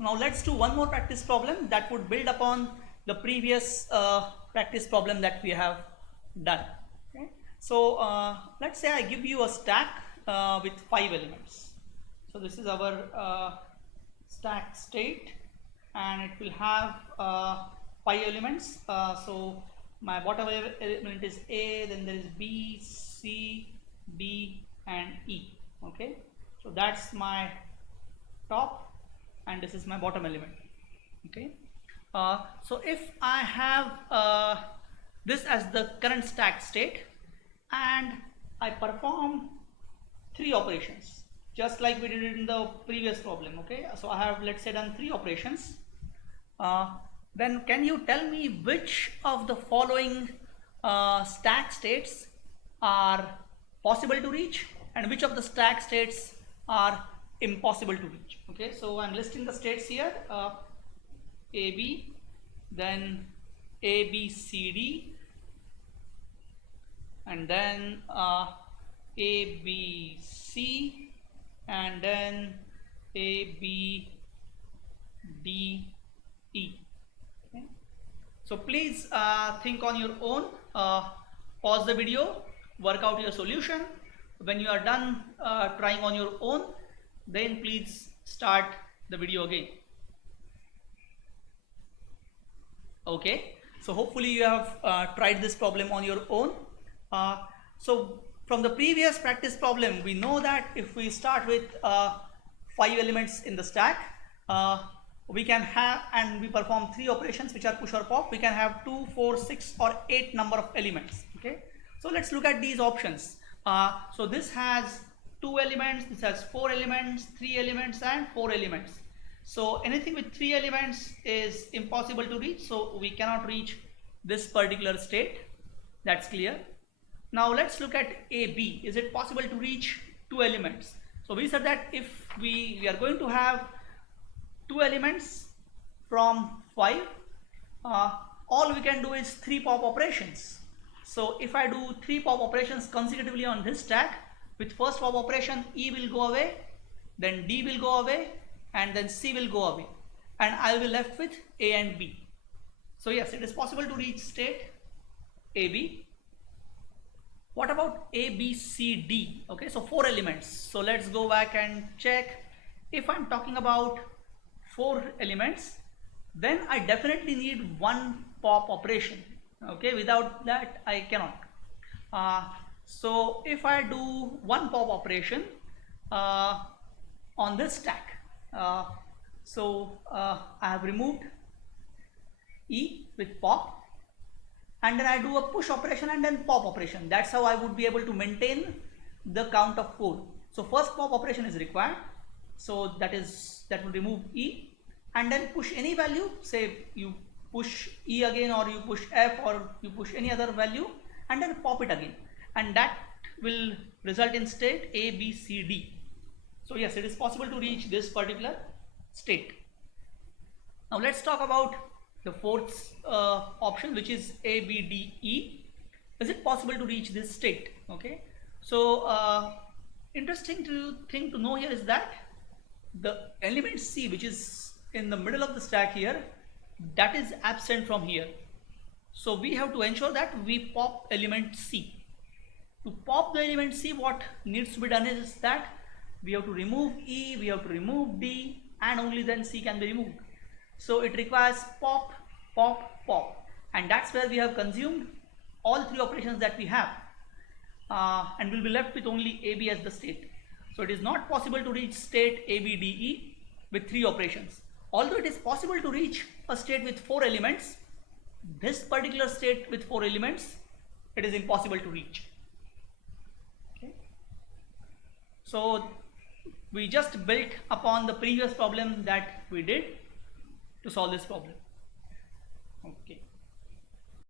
Now let's do one more practice problem that would build upon the previous practice problem that we have done. Okay? So let's say I give you a stack with 5 elements. So this is our stack state, and it will have 5 elements. So my bottom element is A, then there is B, C, D and E. Okay, so that's my top and this is my bottom element. Okay, so if I have this as the current stack state and I perform 3 operations just like we did in the previous problem. Okay, so I have, let's say, done 3 operations. Then can you tell me which of the following stack states are possible to reach and which of the stack states are impossible to reach? Okay, so I'm listing the states here, AB, then ABCD, and then ABC, and then ABDE. Okay. So please think on your own, pause the video, work out your solution. When you are done trying on your own, then please start the video again. Okay, so hopefully you have tried this problem on your own. So from the previous practice problem, we know that if we start with 5 elements in the stack, we can have, and we perform 3 operations which are push or pop, we can have 2, 4, 6 or 8 number of elements. Okay, so let's look at these options. So this has 2 elements, this has 4 elements, 3 elements and 4 elements. So anything with 3 elements is impossible to reach, so we cannot reach this particular state. That's clear. Now let's look at AB. Is it possible to reach 2 elements? So we said that if we are going to have 2 elements from 5, all we can do is 3 pop operations. So if I do 3 pop operations consecutively on this stack, with first pop operation E will go away, then D will go away, and then C will go away, and I will be left with A and B. So yes, it is possible to reach state AB. What about ABCD? Okay, so 4 elements. So let's go back and check. If I'm talking about 4 elements, then I definitely need 1 pop operation. Okay, without that I cannot. So if I do 1 pop operation on this stack, I have removed E with pop, and then I do a push operation and then pop operation. That's how I would be able to maintain the count of 4. So first pop operation is required, so that will remove E, and then push any value. Say you push E again, or you push F, or you push any other value, and then pop it again, and that will result in state A, B, C, D. So yes, it is possible to reach this particular state. Now let's talk about the 4th option, which is ABDE. Is it possible to reach this state? Okay, so interesting thing to know here is that the element C, which is in the middle of the stack here, that is absent from here. So we have to ensure that we pop element C. To pop the element C, what needs to be done is that we have to remove E, we have to remove D, and only then C can be removed. So it requires pop, pop, pop, and that's where we have consumed all 3 operations that we have, and we'll be left with only AB as the state. So it is not possible to reach state ABDE with 3 operations. Although it is possible to reach a state with 4 elements, this particular state with 4 elements, it is impossible to reach. Okay. So we just built upon the previous problem that we did to solve this problem. Okay.